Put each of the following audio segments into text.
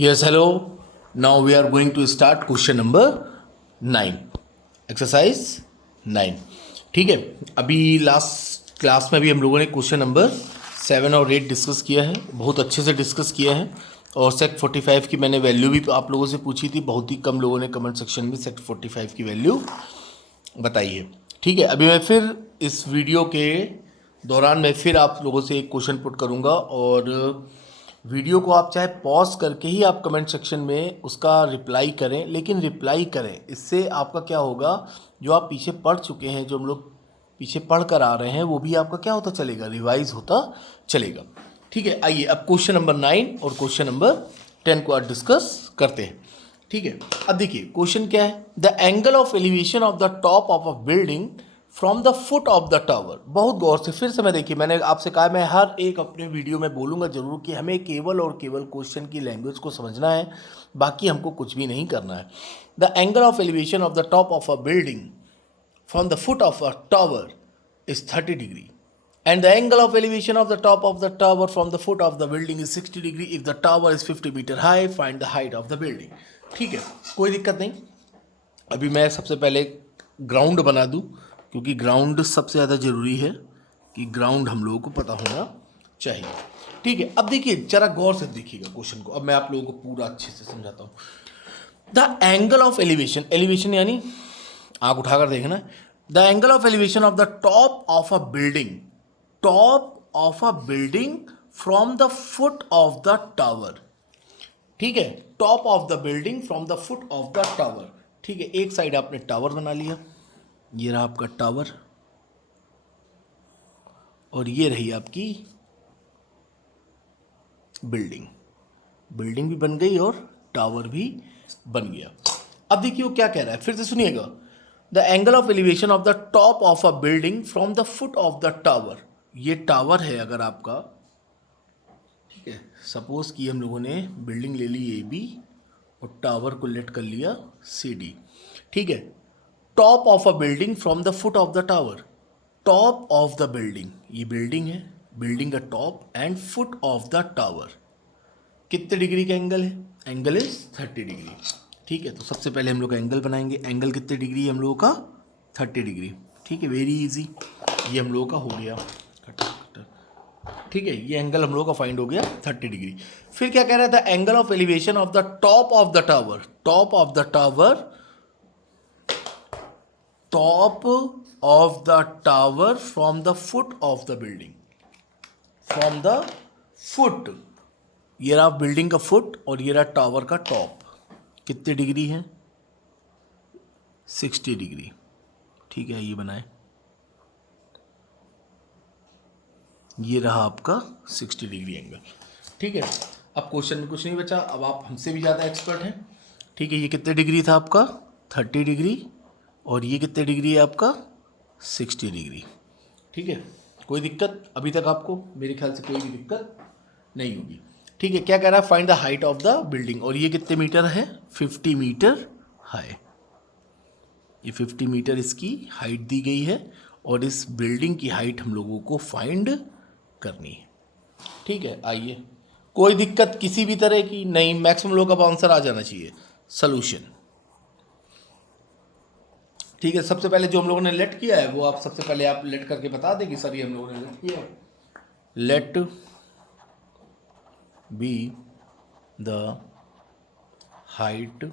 Yes, hello. Now we are going to start question number 9. Exercise 9. ठीक है. अभी last class में भी हम लोगों ने क्वेश्चन नंबर 7 और 8 डिस्कस किया है. बहुत अच्छे से डिस्कस किया है. और सेट 45 की मैंने वैल्यू भी आप लोगों से पूछी थी. बहुत ही कम लोगों ने कमेंट सेक्शन में सेट 45 की वैल्यू बताई है. ठीक है. अभी मैं फिर इस वीडियो के दौरान मैं फिर आप लोगों से एक क्वेश्चन पुट करूँगा और वीडियो को आप चाहे पॉज करके ही आप कमेंट सेक्शन में उसका रिप्लाई करें, लेकिन रिप्लाई करें. इससे आपका क्या होगा, जो आप पीछे पढ़ चुके हैं, जो हम लोग पीछे पढ़ कर आ रहे हैं, वो भी आपका क्या होता चलेगा, रिवाइज होता चलेगा. ठीक है. आइए अब क्वेश्चन नंबर 9 और क्वेश्चन नंबर 10 को आज डिस्कस करते हैं. ठीक है. अब देखिए क्वेश्चन क्या है. The angle of elevation of the top of a building from the foot of the tower. बहुत गौर से फिर से मैं देखिए, मैंने आपसे कहा मैं हर एक अपने वीडियो में बोलूँगा जरूर कि हमें केवल और केवल क्वेश्चन की लैंग्वेज को समझना है, बाकी हमको कुछ भी नहीं करना है. The angle of elevation of the top of a building from the foot of a tower is 30 degree and the angle of elevation of the top of the tower from the foot of the building is 60 degree if the tower is 50 meter high. Find the height of the building. ठीक है, कोई दिक्कत नहीं. अभी मैं सबसे पहले ground बना दूं, क्योंकि ग्राउंड सबसे ज़्यादा ज़रूरी है कि ग्राउंड हम लोगों को पता होना चाहिए. ठीक है. अब देखिए जरा गौर से देखिएगा क्वेश्चन को. अब मैं आप लोगों को पूरा अच्छे से समझाता हूँ. The angle of elevation, elevation यानी आँख उठाकर देखना. The angle of elevation of the top of a building, top of a building from the foot of the tower. ठीक है. Top of the building from the foot of the tower. ठीक है. एक side आपने tower बना लिया, ये रहा आपका टावर, और ये रही आपकी बिल्डिंग. बिल्डिंग भी बन गई और टावर भी बन गया. अब देखिए वो क्या कह रहा है, फिर से सुनिएगा. The angle of elevation of the top of a building from the foot of the tower. ये टावर है अगर आपका, ठीक है. सपोज कि हम लोगों ने बिल्डिंग ले ली ए बी और टावर को लेट कर लिया सी डी. ठीक है. Top of a building from the foot of the tower. Top of the building, ये बिल्डिंग है, बिल्डिंग का top and foot of the tower. कितने डिग्री का एंगल है? Angle is 30 degree. ठीक है. तो सबसे पहले हम लोग एंगल बनाएंगे. एंगल कितने डिग्री है हम लोगों का? 30 डिग्री. ठीक है. Very easy. ये हम लोगों का हो गया. ठीक है. ये एंगल हम लोगों का फाइंड हो गया 30 डिग्री. फिर क्या कह रहा था? Angle of elevation of the top of the tower. Top of the tower, top of the tower from the foot of the building. From the foot, ये रहा बिल्डिंग का फुट और ये रहा टावर का टॉप. कितने डिग्री है? 60 degree. ठीक है. ये बनाए, ये रहा आपका 60 डिग्री एंगल. ठीक है. अब क्वेश्चन में कुछ नहीं बचा. अब आप हमसे भी ज़्यादा एक्सपर्ट हैं. ठीक है. ये कितने डिग्री था आपका? 30 डिग्री. और ये कितने डिग्री है आपका? 60 डिग्री. ठीक है. कोई दिक्कत अभी तक आपको? मेरे ख्याल से कोई भी दिक्कत नहीं होगी. ठीक है. क्या कह रहा है? Find the height of the building. और ये कितने मीटर है? 50 मीटर हाई. ये 50 मीटर इसकी हाइट दी गई है और इस बिल्डिंग की हाइट हम लोगों को फाइंड करनी है. ठीक है. आइए, कोई दिक्कत किसी भी तरह की नहीं. मैक्सिमम लोगों का आंसर आ जाना चाहिए. सॉल्यूशन. ठीक है. सबसे पहले जो हम लोगों ने लेट किया है वो आप सबसे पहले आप लेट करके बता दें कि सर ये हम लोगों ने लेट किया है. Let be the height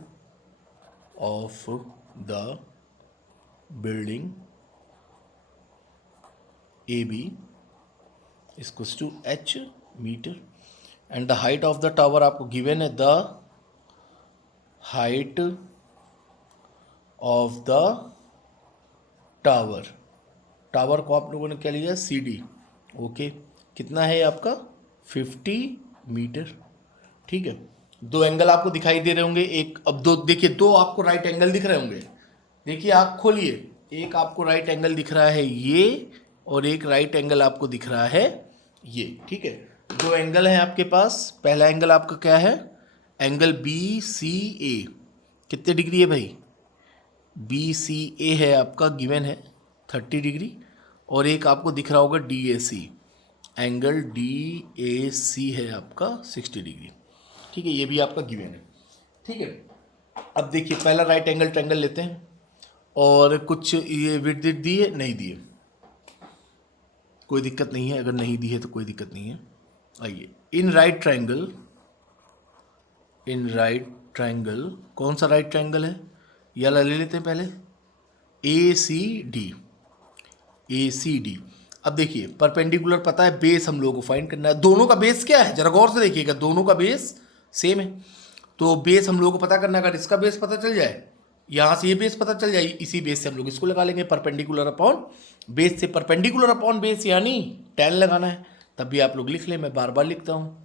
of the building A B equals to H metre and the height of the tower आपको गिवन है. The height of the tower. Tower को आप लोगों ने क्या लिया? C D. ओके. कितना है आपका? 50 मीटर. ठीक है. दो एंगल आपको दिखाई दे रहे होंगे. एक, अब दो देखिए, दो आपको राइट एंगल दिख रहे होंगे. देखिए आँख खोलिए. एक आपको राइट एंगल दिख रहा है ये, और एक राइट एंगल आपको दिख रहा है ये. ठीक है. दो एंगल हैं आपके पास. पहला एंगल आपका क्या है? एंगल बी सी ए. कितने डिग्री है भाई? बी सी ए है आपका, गिवन है 30 डिग्री. और एक आपको दिख रहा होगा D A C. Angle D A C है आपका 60 डिग्री. ठीक है, ये भी आपका गिवन है। ठीक है, अब देखिए पहला राइट एंगल ट्रायंगल लेते हैं और कुछ ये विड्थ दी है, नहीं दी है, कोई दिक्कत नहीं है, अगर नहीं दी है तो कोई दिक्कत नहीं है। आइए, इन राइट ट्रायंगल, कौन सा राइट ट्रायंगल है, ये वाला ले लेते हैं पहले, ए सी डी। अब देखिए परपेंडिकुलर पता है, बेस हम लोगों को फाइंड करना है। दोनों का बेस क्या है, जरा गौर से देखिएगा, दोनों का बेस सेम है, तो बेस हम लोगों को पता करना है। अगर इसका बेस पता चल जाए, यहाँ से ये बेस पता चल जाए, इसी बेस से हम लोग इसको लगा लेंगे, परपेंडिकुलर अपॉन बेस से परपेंडिकुलर अपॉन बेस यानी tan लगाना है। तब भी आप लोग लिख लें, मैं बार बार लिखता हूँ।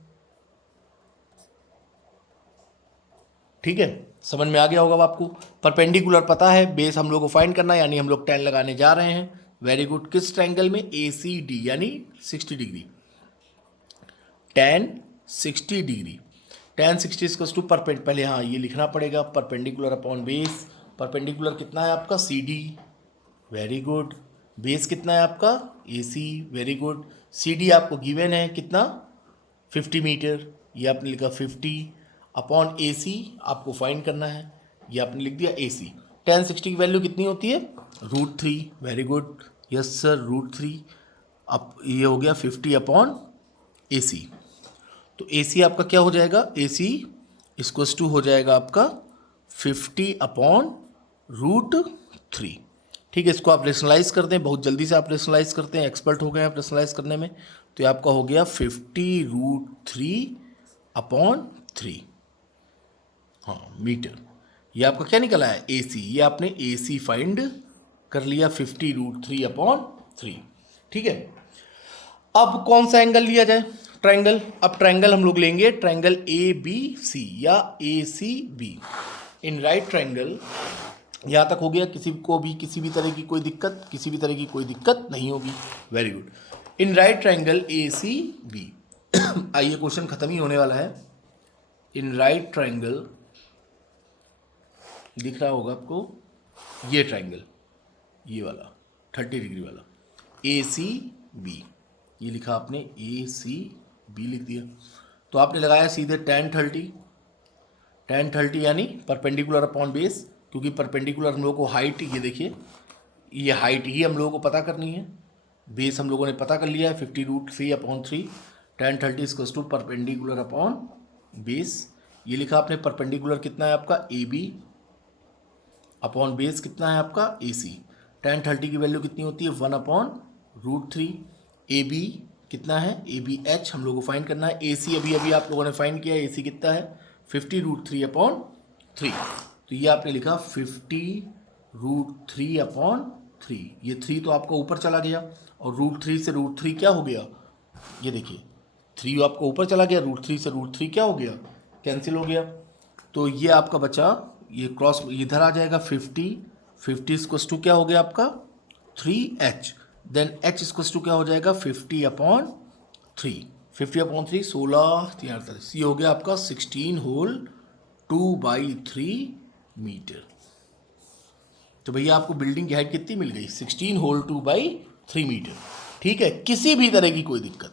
ठीक है, समझ में आ गया होगा अब आपको। परपेंडिकुलर पता है, बेस हम लोग को फाइंड करना है, यानी हम लोग tan लगाने जा रहे हैं। वेरी गुड, किस ट्रायंगल में, ए सी डी यानी 60 degree, tan 60 degree, tan 60 equals to पहले हाँ ये लिखना पड़ेगा, परपेंडिकुलर अपॉन बेस। परपेंडिकुलर कितना है आपका, C D, very good. Base कितना है आपका, A C, very good. C D आपको गिवन है कितना, 50 मीटर, ये आपने लिखा 50 अपॉन ए सी आपको फाइंड करना है, ये आपने लिख दिया ए सी। tan 60 की वैल्यू कितनी होती है, √3, वेरी गुड, यस सर, √3। अब ये हो गया 50 अपॉन ए सी, तो ए सी आपका क्या हो जाएगा, ए सी इक्वल्स टू हो जाएगा आपका 50 अपॉन √3। ठीक है, इसको आप रेशनलाइज करते हैं, बहुत जल्दी से आप रेशनलाइज करते हैं, एक्सपर्ट हो गए आप रेशनलाइज करने में। तो ये आपका हो गया 50 √3 अपॉन 3, हाँ मीटर। ये आपका क्या निकला है, ए सी, ये आपने ए सी फाइंड कर लिया 50 √3 अपॉन 3। ठीक है, अब कौन सा एंगल लिया जाए, ट्रायंगल। अब ट्रायंगल हम लोग लेंगे ट्रायंगल ए बी सी या A C B. In right triangle, यहाँ तक हो गया, किसी को भी किसी भी तरह की कोई दिक्कत, किसी भी तरह की कोई दिक्कत नहीं होगी, very good. In right triangle A C B, आइए क्वेश्चन खत्म ही होने वाला है। इन राइट ट्रायंगल, दिख रहा होगा आपको, ये ट्रायंगल, ये वाला 30 डिग्री वाला, ए सी बी, ये लिखा आपने, ए सी बी लिख दिया। तो आपने लगाया सीधे tan 30 यानी परपेंडिकुलर अपॉन बेस, क्योंकि परपेंडिकुलर हम लोगों को हाइट, ये देखिए ये हाइट ही हम लोगों को पता करनी है, बेस हम लोगों ने पता कर लिया है 50 √3 upon 3, tan 30 equals to perpendicular upon base. ये लिखा आपने, परपेंडिकुलर कितना है आपका, ए बी अपॉन बेस कितना है आपका, ए सी। tan 30 की वैल्यू कितनी होती है, 1 अपॉन √3। ए बी कितना है, ए बी एच हम लोग को फाइंड करना है। ए सी अभी अभी आप लोगों ने फाइंड किया है, ए सी कितना है, 50 √3 अपॉन 3। तो ये आपने लिखा 50 √3 अपॉन 3, ये 3 तो आपका ऊपर चला गया, और √3 से √3 क्या हो गया, ये देखिए 3 आपका ऊपर चला गया, √3 से √3 क्या हो गया, कैंसिल हो गया। तो ये आपका बचा, ये क्रॉस इधर आ जाएगा, 50 इक्वल्स टू क्या हो गया आपका, 3h, then h equals to क्या हो जाएगा, 50 अपॉन 3, 50 अपॉन 3 16 43, ये हो गया आपका 16 होल 2/3 मीटर। तो भैया आपको बिल्डिंग की हाइट कितनी मिल गई, 16 होल 2/3 मीटर। ठीक है, किसी भी तरह की कोई दिक्कत,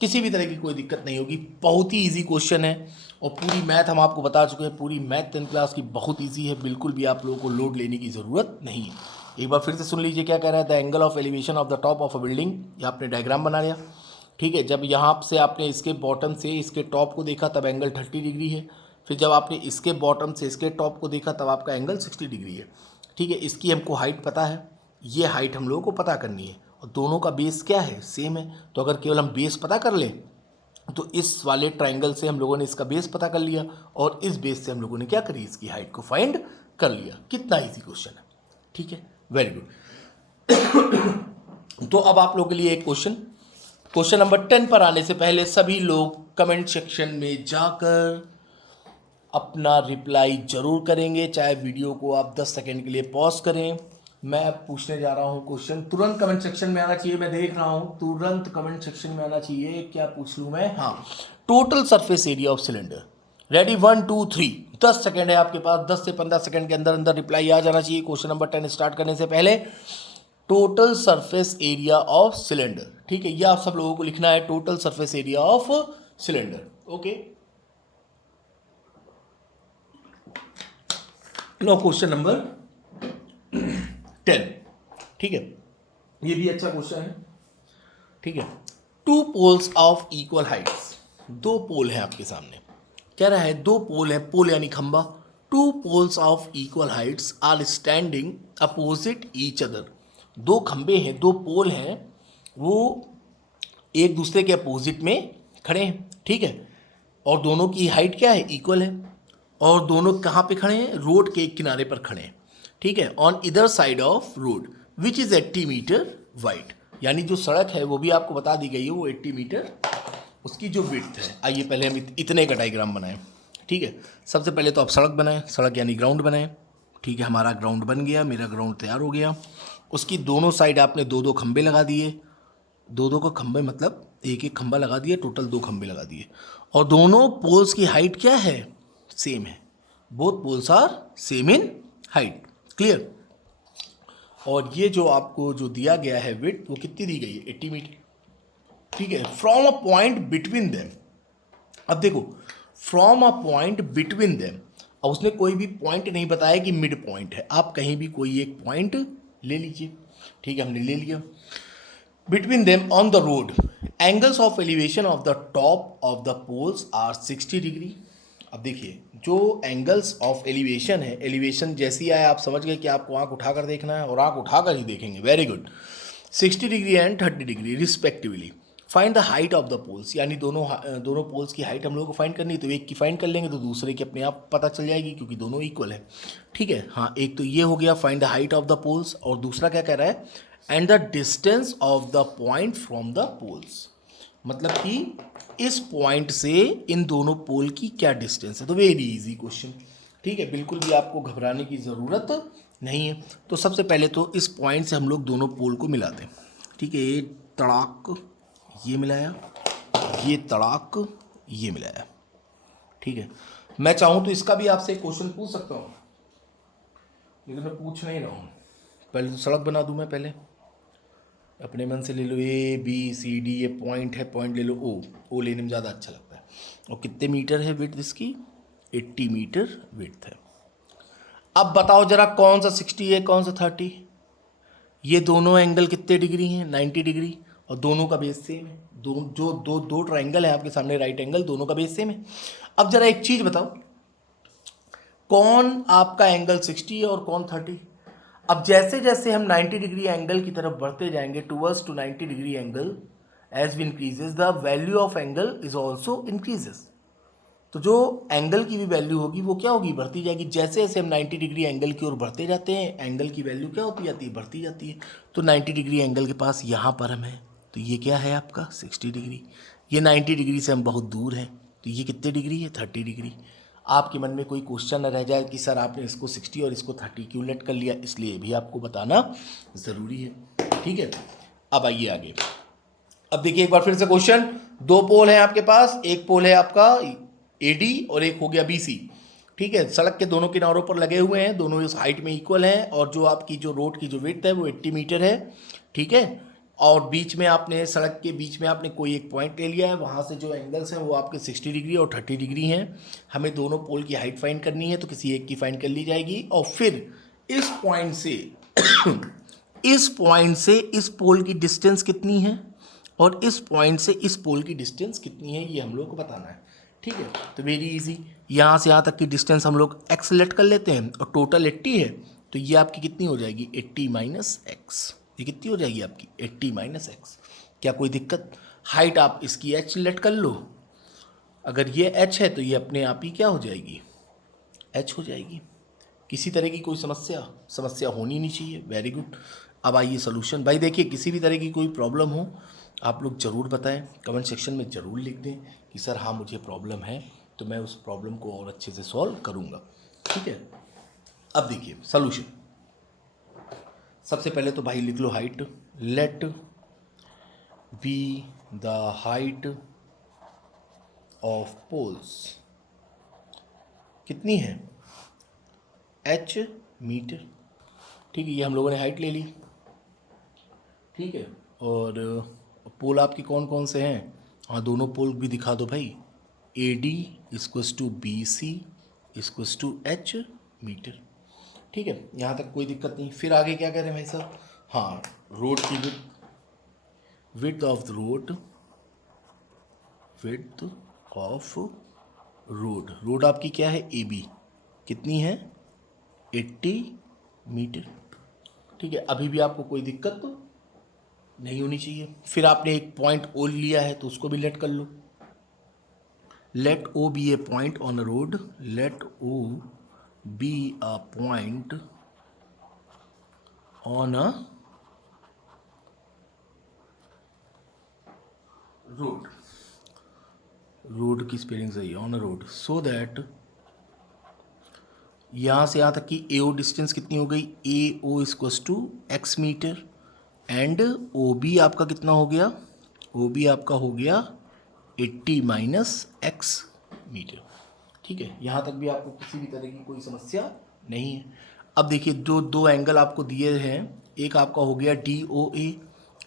किसी भी तरह की कोई दिक्कत नहीं होगी, बहुत ही इजी क्वेश्चन है, और पूरी मैथ हम आपको बता चुके हैं, पूरी मैथ 10th क्लास की बहुत इजी है, बिल्कुल भी आप लोगों को लोड लेने की ज़रूरत नहीं है। एक बार फिर से सुन लीजिए क्या कह रहा है, the angle of elevation of the top of a building, ये आपने डायग्राम बना लिया। ठीक है, जब यहाँ से आपने इसके बॉटम से इसके टॉप को देखा तब एंगल 30 डिग्री है, फिर जब आपने इसके बॉटम से इसके टॉप को देखा तब आपका एंगल 60 डिग्री है। ठीक है, इसकी हमको हाइट पता है, ये हाइट हम लोगों को पता करनी है, और दोनों का बेस क्या है, सेम है। तो अगर केवल हम बेस पता कर लें, तो इस वाले ट्रायंगल से हम लोगों ने इसका बेस पता कर लिया, और इस बेस से हम लोगों ने क्या करी, इसकी हाइट को फाइंड कर लिया। कितना इजी क्वेश्चन है, ठीक है, वेरी गुड। तो अब आप लोगों के लिए एक क्वेश्चन नंबर 10 पर आने से पहले सभी लोग कमेंट सेक्शन में जाकर अपना रिप्लाई जरूर करेंगे, चाहे वीडियो को आप 10 सेकेंड के लिए पॉज करें। मैं पूछने जा रहा हूं क्वेश्चन, तुरंत कमेंट सेक्शन में आना चाहिए, मैं देख रहा हूं तुरंत कमेंट सेक्शन में आना चाहिए। क्या पूछ लूं मैं, हाँ, total surface area of cylinder. Ready, 1 2 3, 10 second है आपके पास, 10 से 15 सेकेंड के अंदर अंदर रिप्लाई आ जाना चाहिए क्वेश्चन नंबर 10 स्टार्ट करने से पहले। Total surface area of cylinder, ठीक है, ये आप सब लोगों को लिखना है, total surface area of cylinder. Okay, no question number 10, ठीक है, ये भी अच्छा क्वेश्चन है, ठीक है। Two poles of equal heights, दो पोल हैं आपके सामने, कह रहा है दो पोल है, पोल यानी खंबा। Two poles of equal heights are standing opposite each other, दो खंबे हैं, दो पोल हैं, वो एक दूसरे के अपोजिट में खड़े हैं, ठीक है, और दोनों की हाइट क्या है, इक्वल है, और दोनों कहाँ पे खड़े हैं, रोड के एक किनारे पर खड़े हैं, ठीक है, ऑन इधर side of road which is 80 metre wide, यानी जो सड़क है वो भी आपको बता दी गई है, वो 80 मीटर उसकी जो विड्थ है। आइए पहले हम इतने का डायग्राम बनाएं, ठीक है। सबसे पहले तो आप सड़क बनाएं, सड़क यानी ग्राउंड बनाएं, ठीक है, हमारा ग्राउंड बन गया, मेरा ग्राउंड तैयार हो गया। उसकी दोनों साइड आपने दो दो खंबे लगा दिए, दो दो का खंबे मतलब एक एक खंबा लगा दिए, टोटल दो खंबे लगा दिए, और दोनों पोल्स की हाइट क्या है, सेम है, both poles are same in height, clear. और ये जो आपको जो दिया गया है विड्थ, वो कितनी दी गई है, 80 मीटर, ठीक है, from a point between them. अब देखो, from a point between them, अब उसने कोई भी पॉइंट नहीं बताया कि मिड पॉइंट है, आप कहीं भी कोई एक पॉइंट ले लीजिए, ठीक है, हमने ले लिया। Between them on the road angles of elevation of the top of the poles are 60 degree. अब देखिए, जो एंगल्स ऑफ एलिवेशन है, एलिवेशन जैसी आए आप समझ गए कि आपको आंख उठाकर देखना है, और आंख उठाकर ही देखेंगे, very good. 60 degree and 30 degree respectively. Find the height of the poles, यानी दोनों पोल्स की हाइट हम लोग को फाइंड करनी है, तो एक की फाइंड कर लेंगे तो दूसरे की अपने आप पता चल जाएगी, क्योंकि दोनों इक्वल है, ठीक है। हाँ, एक तो ये हो गया find the height of the poles, और दूसरा क्या कह रहा है, and the distance of the point from the poles, मतलब कि इस पॉइंट से इन दोनों पोल की क्या डिस्टेंस है। तो वेरी इजी क्वेश्चन, ठीक है, बिल्कुल भी आपको घबराने की ज़रूरत नहीं है। तो सबसे पहले तो इस पॉइंट से हम लोग दोनों पोल को मिला दें, ठीक है, ये तड़ाक ये मिलाया, ये तड़ाक ये मिलाया, ठीक है। मैं चाहूँ तो इसका भी आपसे क्वेश्चन पूछ सकता हूँ, लेकिन मैं पूछ नहीं रहा हूँ। पहले तो सड़क बना दूँ मैं, पहले अपने मन से ले लो, ए बी सी डी, ये पॉइंट है, पॉइंट ले लो, ओ लेने में ज़्यादा अच्छा लगता है। और कितने मीटर है विड्थ इसकी, 80 मीटर विड्थ है। अब बताओ जरा, कौन सा 60 है, कौन सा 30, ये दोनों एंगल कितने डिग्री हैं, 90 डिग्री, और दोनों का बेस सेम है, दो ट्राइंगल है आपके सामने, राइट एंगल, दोनों का बेस सेम है। अब जरा एक चीज़ बताओ, कौन आपका एंगल 60 है और कौन 30। अब जैसे जैसे हम 90 डिग्री एंगल की तरफ बढ़ते जाएंगे, towards to 90 degree angle, as we increases the value of angle is also increases. तो जो एंगल की भी वैल्यू होगी वो क्या होगी, बढ़ती जाएगी। जैसे जैसे हम 90 डिग्री एंगल की ओर बढ़ते जाते हैं, एंगल की वैल्यू क्या होती जाती है, बढ़ती जाती है। तो 90 डिग्री एंगल के पास यहाँ पर हम हैं, तो ये क्या है आपका 60 डिग्री। ये 90 डिग्री से हम बहुत दूर हैं, तो ये कितने डिग्री है, 30 डिग्री। आपके मन में कोई क्वेश्चन न रह जाए कि सर आपने इसको 60 और इसको 30 क्यों लेट कर लिया, इसलिए भी आपको बताना ज़रूरी है, ठीक है। अब आइए आगे। अब देखिए एक बार फिर से क्वेश्चन, दो पोल हैं आपके पास, एक पोल है आपका AD और एक हो गया BC, ठीक है, सड़क के दोनों किनारों पर लगे हुए हैं, दोनों इस हाइट में इक्वल हैं, और जो आपकी जो रोड की जो विड्थ है वो 80 मीटर है, ठीक है। और बीच में आपने, सड़क के बीच में आपने कोई एक पॉइंट ले लिया है, वहाँ से जो एंगल्स हैं वो आपके 60 डिग्री और 30 डिग्री हैं। हमें दोनों पोल की हाइट फाइंड करनी है, तो किसी एक की फाइंड कर ली जाएगी, और फिर इस पॉइंट से इस पोल की डिस्टेंस कितनी है, और इस पॉइंट से इस पोल की डिस्टेंस कितनी है, ये हम लोग को बताना है, ठीक है। तो वेरी इजी, यहाँ से यहाँ तक की डिस्टेंस हम लोग x लेट कर लेते हैं, और टोटल 80 है, तो ये आपकी कितनी हो जाएगी, 80 माइनस एक्स। ये कितनी हो जाएगी आपकी, 80 माइनस एक्स। क्या कोई दिक्कत, हाइट आप इसकी h लेट कर लो, अगर ये h है तो ये अपने आप ही क्या हो जाएगी, h हो जाएगी। किसी तरह की कोई समस्या होनी नहीं चाहिए, वेरी गुड। अब आइए सोल्यूशन। भाई देखिए, किसी भी तरह की कोई प्रॉब्लम हो आप लोग ज़रूर बताएं, कमेंट सेक्शन में ज़रूर लिख दें कि सर हाँ मुझे प्रॉब्लम है, तो मैं उस प्रॉब्लम को और अच्छे से सॉल्व करूँगा, ठीक है। अब देखिए सोल्यूशन, सबसे पहले तो भाई लिख लो height, let be the height of poles कितनी है, h मीटर, ठीक है, ये हम लोगों ने हाइट ले ली, ठीक है। और पोल आपके कौन कौन से हैं, हाँ दोनों पोल भी दिखा दो भाई, AD equals to BC equals to h metre, ठीक है, यहाँ तक कोई दिक्कत नहीं। फिर आगे क्या कह रहे हैं भाई साहब, हाँ रोड की width of the road, width of road आपकी क्या है, ए बी, कितनी है 80 मीटर। ठीक है, अभी भी आपको कोई दिक्कत तो नहीं होनी चाहिए। फिर आपने एक पॉइंट ओ लिया है तो उसको भी लेट कर लो। Let O be a point on a road, let O be a point on a road की स्पेलिंग सही है, on a road, so that यहाँ से यहाँ तक की ए ओ डिस्टेंस कितनी हो गई, A O equals to x metre, and O B आपका कितना हो गया, ओ बी आपका हो गया 80 माइनस एक्स मीटर। ठीक है, यहाँ तक भी आपको किसी भी तरह की कोई समस्या नहीं है। अब देखिए जो दो एंगल आपको दिए हैं, एक आपका हो गया डी ओ ए,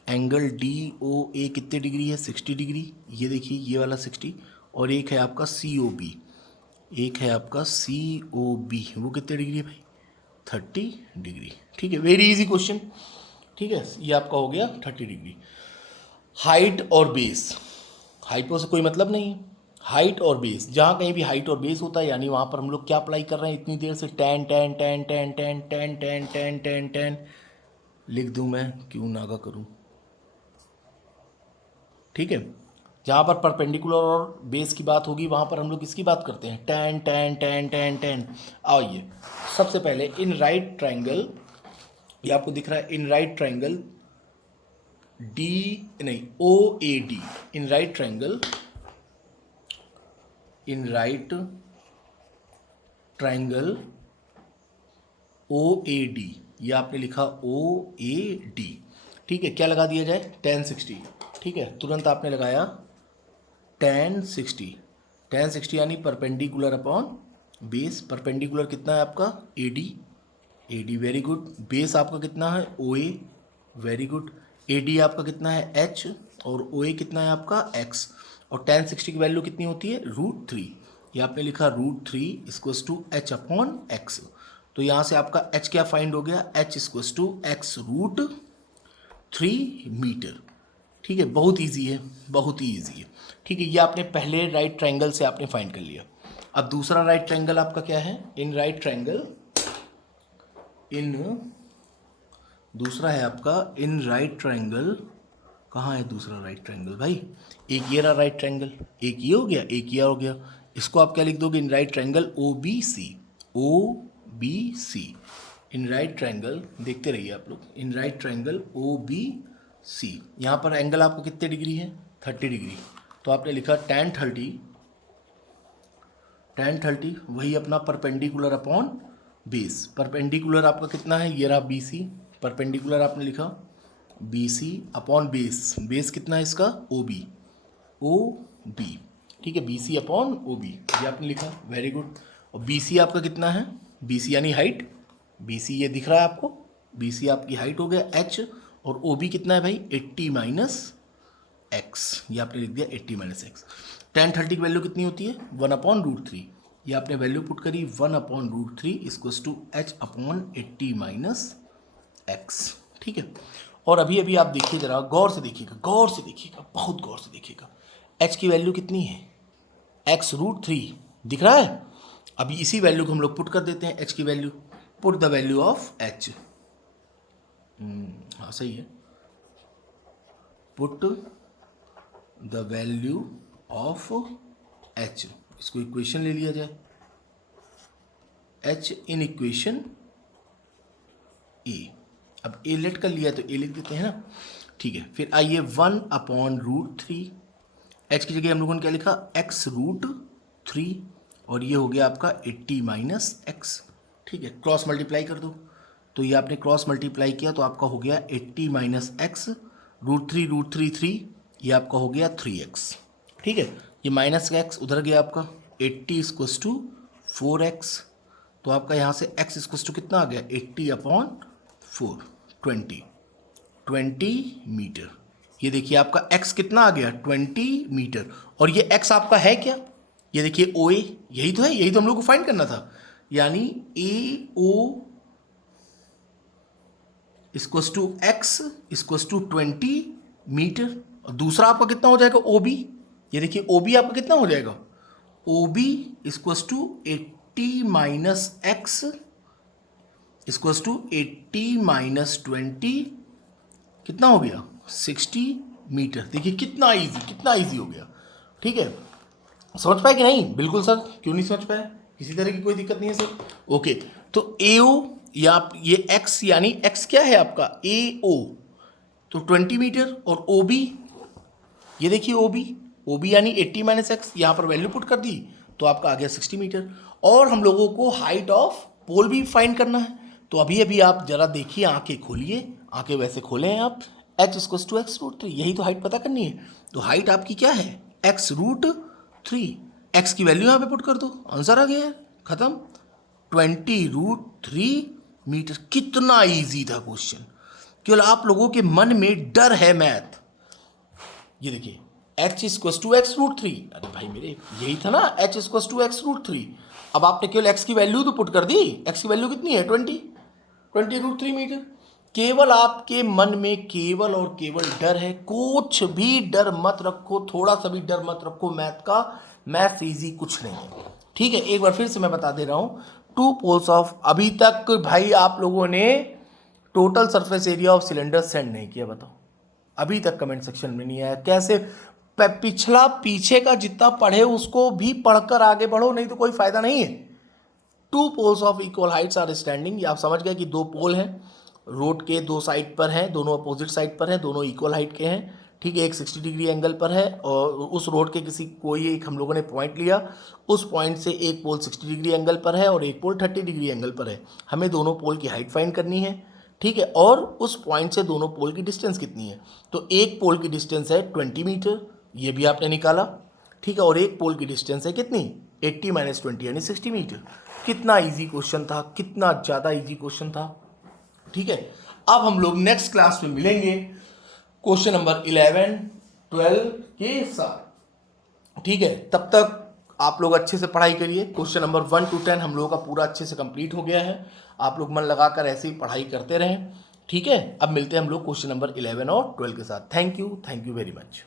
एंगल डी ओ ए कितने डिग्री है 60 डिग्री, ये देखिए ये वाला 60, और एक है आपका सी ओ बी, एक है आपका सी ओ बी, वो कितने डिग्री है भाई 30 डिग्री। ठीक है, वेरी इजी क्वेश्चन। ठीक है, ये आपका हो गया 30 डिग्री। हाइट और बेस, हाइपो से कोई मतलब नहीं है, हाइट और बेस, जहाँ कहीं भी हाइट और बेस होता है यानी वहाँ पर हम लोग क्या अप्लाई कर रहे हैं इतनी देर से, ten ten ten ten ten ten ten ten ten ten, लिख दूँ मैं, क्यों नागा करूँ। ठीक है, जहाँ पर परपेंडिकुलर और बेस की बात होगी वहाँ पर हम लोग किसकी बात करते हैं, ten ten ten ten ten. आओ ये सबसे पहले इन राइट ट्रायंगल, ये आपको दिख रहा है इन राइट ट्रायंगल डी, नहीं O A D, in right triangle, in right triangle O A D, ये आपने लिखा ओ ए डी। ठीक है, क्या लगा दिया जाए, टेन 60। ठीक है, तुरंत आपने लगाया टेन 60, टेन 60 यानी परपेंडिकुलर अपॉन बेस, परपेंडिकुलर कितना है आपका A D, A D very good, base आपका कितना है ओ ए, वेरी गुड, ए डी आपका कितना है एच, और ओ ए कितना है आपका एक्स, और टेन 60 की वैल्यू कितनी होती है √3, ये आपने लिखा √3 equals to H upon X. तो यहाँ से आपका एच क्या फाइंड हो गया, H equals to X √3 metre. ठीक है, बहुत इजी है, बहुत ही ईजी है। ठीक है, ये आपने पहले राइट ट्रायंगल से आपने फाइंड कर लिया। अब दूसरा राइट ट्रायंगल आपका क्या है, इन राइट ट्रायंगल, इन दूसरा है आपका इन राइट ट्रायंगल, कहाँ है दूसरा राइट ट्रायंगल भाई, एक ये रहा राइट ट्रायंगल, एक ये हो गया, एक ये हो गया, इसको आप क्या लिख दोगे, in right triangle O B C, O B C, in right triangle, देखते रहिए आप लोग, in right triangle O B C, यहाँ पर एंगल आपको कितने डिग्री है 30 डिग्री, तो आपने लिखा टेन 30, टेन 30 वही अपना परपेंडिकुलर अपॉन बेस, परपेंडिकुलर आपका कितना है, ये रहा बी सी, परपेंडिकुलर आपने लिखा B C upon base, base कितना है इसका ओ बी, ओ बी। ठीक है, B C upon O B, ये आपने लिखा, वेरी गुड। और बी सी आपका कितना है, बी सी यानी हाइट, बी सी ये दिख रहा है आपको, बी सी आपकी हाइट हो गया एच, और ओ बी कितना है भाई 80 माइनस एक्स, ये आपने लिख दिया 80 माइनस एक्स। टेन 30 की वैल्यू कितनी होती है 1/√3, ये आपने वैल्यू पुट करी 1/√3 equals to H upon 80 minus X. ठीक है, और अभी अभी आप देखिए जरा गौर से देखिएगा, गौर से देखिएगा, बहुत गौर से देखिएगा, एच की वैल्यू कितनी है एक्स √3 दिख रहा है। अभी इसी वैल्यू को हम लोग पुट कर देते हैं, एच की value, put the value of H, हाँ सही है, put the value of H, इसको इक्वेशन ले लिया जाए, एच इन इक्वेशन ए, अब ए लेट कर लिया तो ए लिख देते हैं ना। ठीक है, फिर आइए 1/√3, एच की जगह हम लोगों ने क्या लिखा एक्स √3, और ये हो गया आपका 80 माइनस एक्स। ठीक है, क्रॉस मल्टीप्लाई कर दो, तो ये आपने क्रॉस मल्टीप्लाई किया तो आपका हो गया 80 माइनस एक्स, √3 3, ये आपका हो गया 3x। ठीक है, ये माइनस का एक्स उधर गया आपका, 80 इक्वल्स टू 4x, तो आपका यहाँ से x इक्वल्स टू कितना आ गया 80/4, 20 मीटर। ये देखिए आपका x कितना आ गया 20 मीटर, और ये x आपका है क्या, ये देखिए ओ ए, यही तो है, यही तो हम लोग को फाइंड करना था, यानी A O equals to x equals to 20 metre, और दूसरा आपका कितना हो जाएगा ओ बी, ये देखिए ओ बी आपका कितना हो जाएगा, O B equals to 80 minus X equals to 80 minus 20, कितना हो गया 60 मीटर। देखिए कितना इजी हो गया। ठीक है, समझ पाए कि नहीं? बिल्कुल सर, क्यों नहीं समझ पाए? किसी तरह की कोई दिक्कत नहीं है सर। ओके, तो ए ओ या ये एक्स, यानी एक्स क्या है आपका ए ओ, तो 20 मीटर, और ओ बी, ये देखिए ओ बी यानी 80 माइनस एक्स, यहाँ पर वैल्यू पुट कर दी तो आपका आ गया 60 मीटर। और हम लोगों को हाइट ऑफ पोल भी फाइंड करना है, तो अभी अभी आप जरा देखिए, आंखें खोलिए, आंखें वैसे खोले हैं आप, H equals to X root 3, यही तो हाइट पता करनी है। तो हाइट आपकी क्या है एक्स रूट 3, एक्स की वैल्यू यहाँ पे पुट कर दो, आंसर आ गया है, खत्म, 20√3 मीटर। कितना ईजी था क्वेश्चन, केवल आप लोगों के मन में डर है मैथ। ये देखिए H equals to X root 3, अरे भाई मेरे यही था ना, H equals to X root 3। अब आपने केवल एक्स की वैल्यू तो पुट कर दी, एक्स की वैल्यू कितनी है 20√3 मीटर। केवल आपके मन में केवल और केवल डर है, कुछ भी डर मत रखो, थोड़ा सा भी डर मत रखो मैथ का, मैथ इजी कुछ नहीं है। ठीक है, एक बार फिर से मैं बता दे रहा हूँ, टू पोल्स ऑफ, अभी तक भाई आप लोगों ने total surface area of cylinder send नहीं किया, बताओ अभी तक कमेंट सेक्शन में नहीं आया। कैसे पिछला पीछे का जितना पढ़े उसको भी पढ़कर आगे बढ़ो, नहीं तो कोई फायदा नहीं है। Two poles of equal heights are standing, ये आप समझ गए कि दो पोल हैं, रोड के दो साइड पर हैं, दोनों अपोजिट साइड पर हैं, दोनों इक्वल हाइट के हैं। ठीक है, एक 60 डिग्री एंगल पर है, और उस रोड के किसी कोई एक हम लोगों ने पॉइंट लिया, उस पॉइंट से एक पोल 60 डिग्री एंगल पर है और एक पोल 30 डिग्री एंगल पर है। हमें दोनों पोल की हाइट फाइंड करनी है। ठीक है, और उस पॉइंट से दोनों पोल की डिस्टेंस कितनी है, तो एक पोल की डिस्टेंस है 20 मीटर, ये भी आपने निकाला। ठीक है, और एक पोल की डिस्टेंस है कितनी 80 माइनस 20 यानी 60 मीटर। कितना इजी क्वेश्चन था, कितना ज़्यादा इजी क्वेश्चन था। ठीक है, अब हम लोग नेक्स्ट क्लास में मिलेंगे क्वेश्चन नंबर 11, 12 के साथ। ठीक है, तब तक आप लोग अच्छे से पढ़ाई करिए। क्वेश्चन नंबर 1 to 10 हम लोगों का पूरा अच्छे से कंप्लीट हो गया है, आप लोग मन लगाकर ऐसे ही पढ़ाई करते रहें। ठीक है, अब मिलते हैं हम लोग क्वेश्चन नंबर 11 और 12 के साथ। Thank you very much.